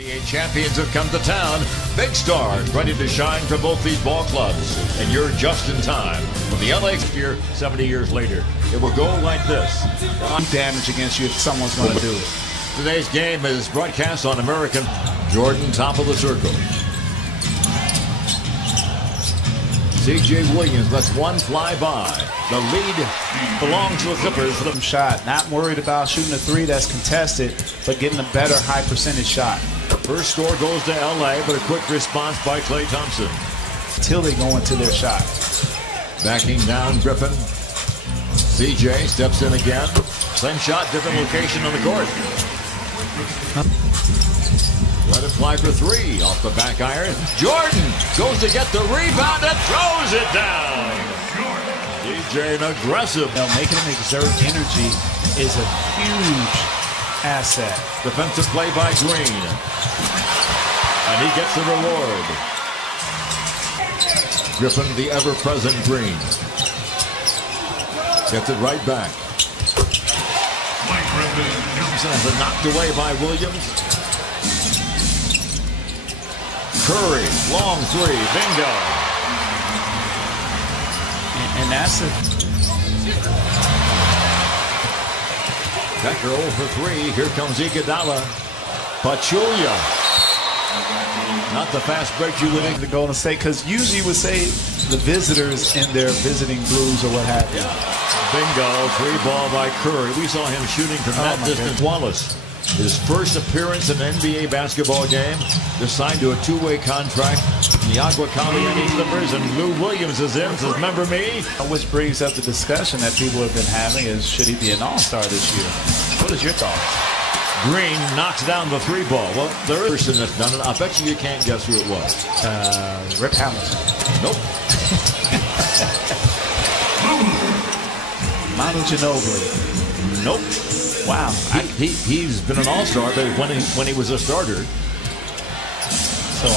NBA champions have come to town. Big stars ready to shine for both these ball clubs. And you're just in time. For the LA year, 70 years later, it will go like this. Damage against you if someone's going to do it. Today's game is broadcast on American. Jordan, top of the circle. C.J. Williams lets one fly by. The lead belongs to the Clippers. Shot. Not worried about shooting a three that's contested, but getting a better high percentage shot. First score goes to L.A., but a quick response by Klay Thompson. Until they go into their shot. Backing down Griffin. C.J. steps in again. Same shot, different location on the court. Let it fly for three off the back iron. Jordan goes to get the rebound and throws it down. DJ an aggressive. Making him exert energy is a huge asset. Defensive play by Green. And he gets the reward. Griffin, the ever-present Green. Gets it right back. Thompson has it knocked away by Williams. Curry, long three, bingo. And that's it. Becker 0 for 3. Here comes Iguodala. Pachulia. Not the fast break you would think. The Golden State, because usually you would say the visitors in their visiting blues or what have you. Bingo, three ball by Curry. We saw him shooting from that distance. Wallace. His first appearance in an NBA basketball game. They're signed to a two-way contract. The Agua Caliente Clippers, and Lou Williams is in, says, remember me? Which brings up the discussion that people have been having is, should he be an all-star this year? What is your thought? Green knocks down the three ball. Well, there is a person that's done it. I bet you can't guess who it was. Rip Hamilton. Nope. Manu Ginobili. Nope. Wow. He's been an all-star, but when he was a starter. So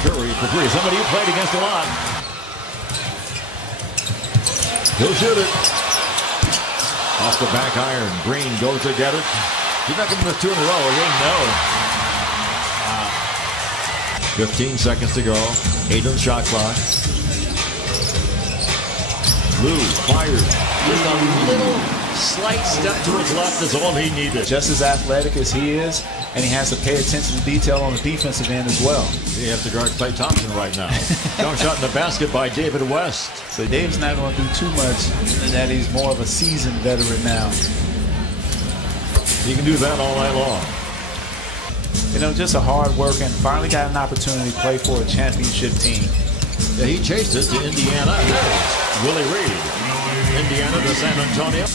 Curry for three. Somebody who played against a lot. He'll shoot it. Off the back iron. Green goes to get it. He's not going to miss two in a row. He didn't know. 15 seconds to go. 8 on the shot clock. Lou fires. Just a little slight step to his left is all he needed. Just as athletic as he is, and he has to pay attention to detail on the defensive end as well. He has to guard Klay Thompson right now. Dunk shot in the basket by David West. So Dave's not going to do too much, and that he's more of a seasoned veteran now. He can do that all night long. You know, just a hard worker, and finally got an opportunity to play for a championship team. Yeah, he chased it to Indiana. Willie Reed. Indiana to San Antonio.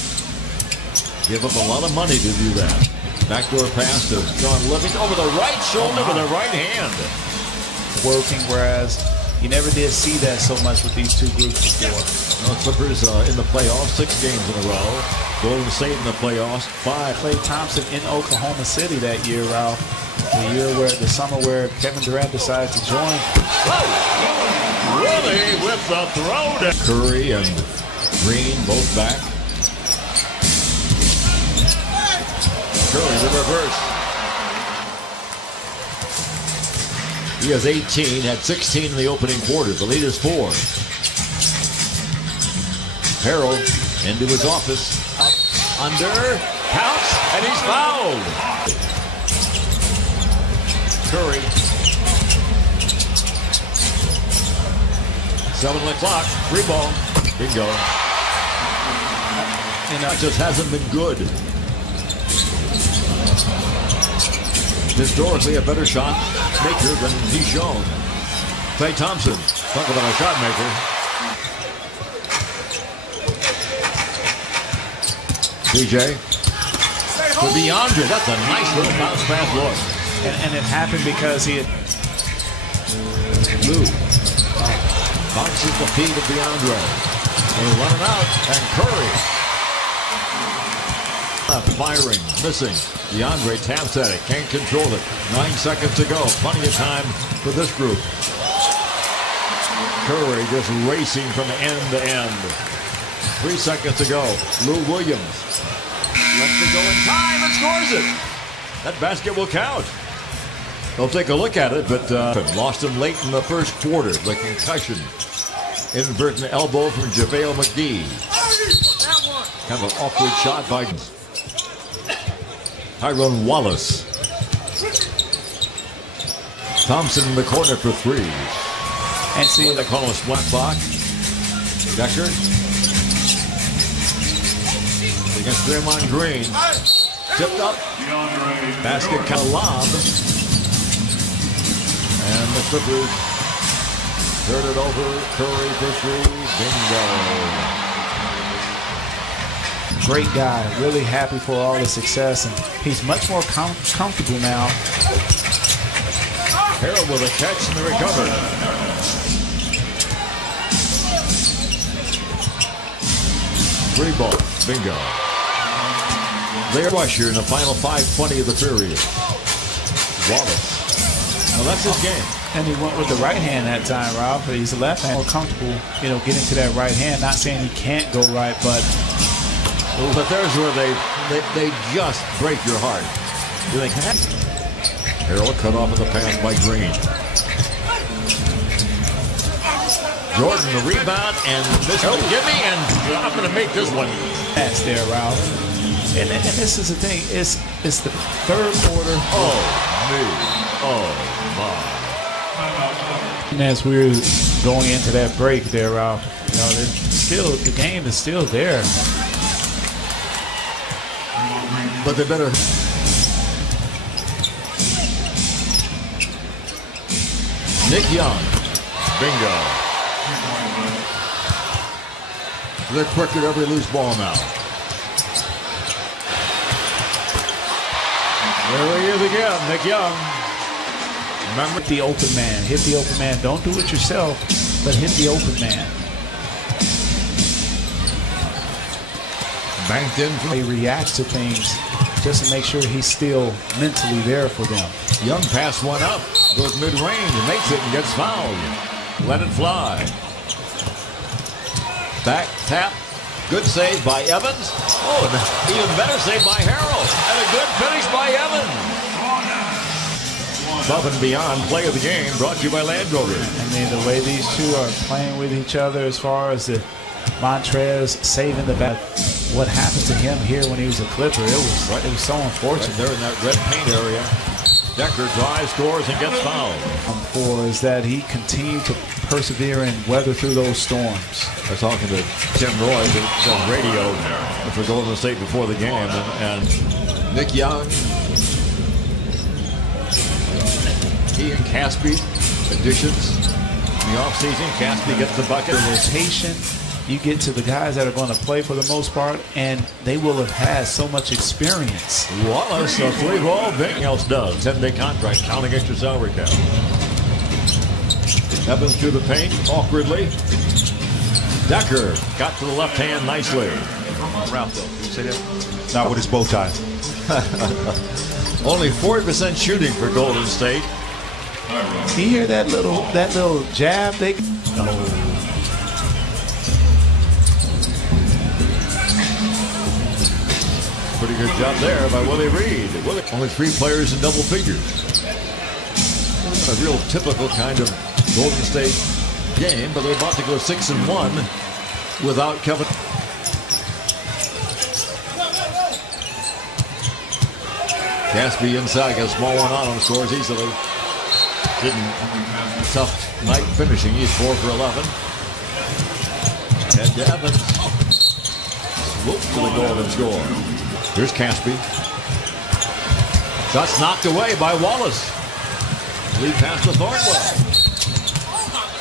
Give up a lot of money to do that. Backdoor pass to John Living over the right shoulder with the right hand. Working, whereas you never did see that so much with these two groups before. Well, Clippers in the playoffs, 6 games in a row. Golden State in the playoffs, 5. Klay Thompson in Oklahoma City that year, Ralph. The summer where Kevin Durant decided to join. Whoa! Willie with the throw. Curry and Green both back. Curry the reverse. He has 18, had 16 in the opening quarter. The lead is 4. Harrell into his office. Up, under, counts, and he's fouled. Curry. 7 on the clock. 3 ball. Bingo. And that just hasn't been good. Historically a better shot maker than he's shown. Klay Thompson, talk about a shot maker. DJ for DeAndre. That's a nice little bounce pass look. And it happened because he had Lou bounces the feet of DeAndre. They're running out, and Curry firing, missing. DeAndre taps at it, can't control it. 9 seconds to go, plenty of time for this group. Curry just racing from end to end. 3 seconds to go. Lou Williams lets it go in time and scores it. That basket will count. They'll take a look at it, but lost him late in the first quarter. The concussion. Inadvertent elbow from JaVale McGee. Kind of an awkward shot by Tyrone Wallace. Thompson in the corner for three. And see, they call a splat block. Decker against Draymond Green. Tipped up. Basket lob. And the Clippers turn it over. Curry for three. Bingo. Great guy. Really happy for all the success. And he's much more comfortable now. Harold with a catch and the recovery. Three ball. Bingo. They're rusher in the final 5:20 of the period. Wallace. Well, that's his game. And he went with the right hand that time, Ralph. He's a left hand. More comfortable, getting to that right hand. Not saying he can't go right, but there's where they just break your heart. You think, Harold cut off at the pass by Green. Jordan the rebound and this one gimme, and I'm going to make this one. That's there, Ralph. And this is the thing. It's the third quarter. Oh me. Oh my. And as we're going into that break there, Ralph, the game is still there. But they better. Nick Young. Bingo. They're quick at every loose ball now. There he is again, Nick Young. Remember the open man. Hit the open man. Don't do it yourself, but hit the open man. Banked in. He reacts to things just to make sure he's still mentally there for them. Young pass one up. Goes mid-range, makes it, and gets fouled. Let it fly. Back tap. Good save by Evans. Oh, and even better save by Harold. And a good finish by Evans. Above and beyond play of the game brought to you by Land Rover. I mean, the way these two are playing with each other as far as the Montrez saving the bat. What happened to him here when he was a Clipper, it was so unfortunate. Right there in that red paint area. Decker drives, scores, and gets fouled. For is that he continued to persevere and weather through those storms. I was talking to Tim Roy on radio for Golden State before the game, and Nick Young, he and Caspi, additions in the offseason. Caspi gets the bucket. The rotation, you get to the guys that are going to play for the most part, and they will have had so much experience. Wallace, a three ball, everything else does. 10-day contract, counting extra salary cap. Evans to the paint, awkwardly. Decker got to the left hand nicely. Ralph, though, can you say that? Not with his bow tie. Only 40% shooting for Golden State. You hear that little jab? Pretty good job there by Willie Reed. Only 3 players in double figures. A real typical kind of Golden State game, but they're about to go 6-1 without Kevin. Caspi inside, got a small one on him, scores easily. Tough night finishing. He's 4 for 11. Head to Evans. Swoop to the goal and score. Here's Caspi. Shots knocked away by Wallace. Lead pass to Thornwell.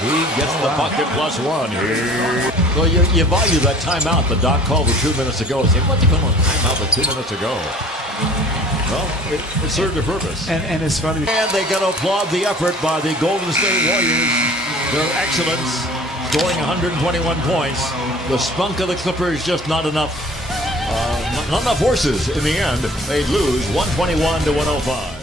He gets the bucket +1 here. So you value that timeout the Doc called with 2 minutes ago. Say, what's going on timeout with 2 minutes ago? Well, it served a purpose. And it's funny. And they got to applaud the effort by the Golden State Warriors. Their excellence, scoring 121 points. The spunk of the Clippers just not enough. Not enough horses in the end. They lose 121-105.